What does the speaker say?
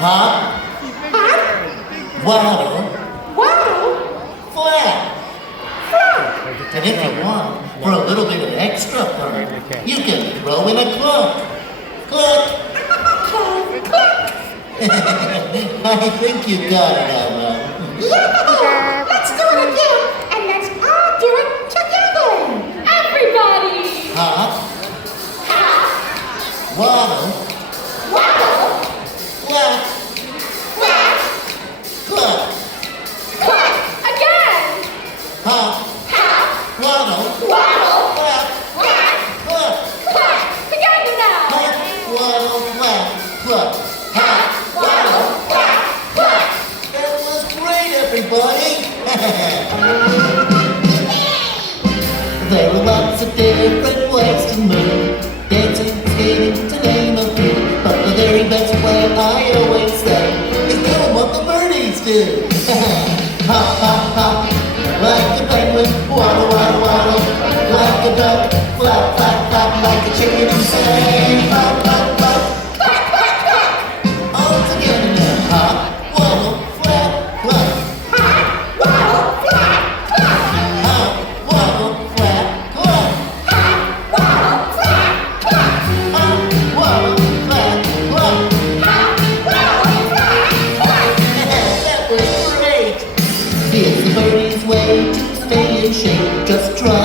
Hop, waddle, flat. And if you want, for a little bit of extra fun, you can throw in a cluck. Cluck. I think you got it, Elmo. Yeah! Let's do it again, and let's all do it together! Everybody! Hop, Hop, waddle, waddle, flat, flat, cluck. clap! Again! Hop, Hop, waddle, waddle, flat, flat, cluck. clap! Together now! Hop, waddle, flat, cluck. Hop, waddle, flat, clap! That was great, everybody! There are lots of different ways to move, dancing, skating, to name a few. But the very best way, I always say, is doing what the birdies do. Hop, hop, hop, like a penguin, waddle, waddle, waddle, like a duck, flap, flap, flap, like a chicken, and say, flap, flap, flap. Clap, clap, clap! All together now, hop, waddle, flap, flap. Hop, waddle, flat, clap! Hop, waddle, flap, flap. Hop, waddle, flat, clap! Hop, waddle, flap, flap. Hop, waddle, flat, clap! That was great! It's the birdie's way to stay in shape. Just try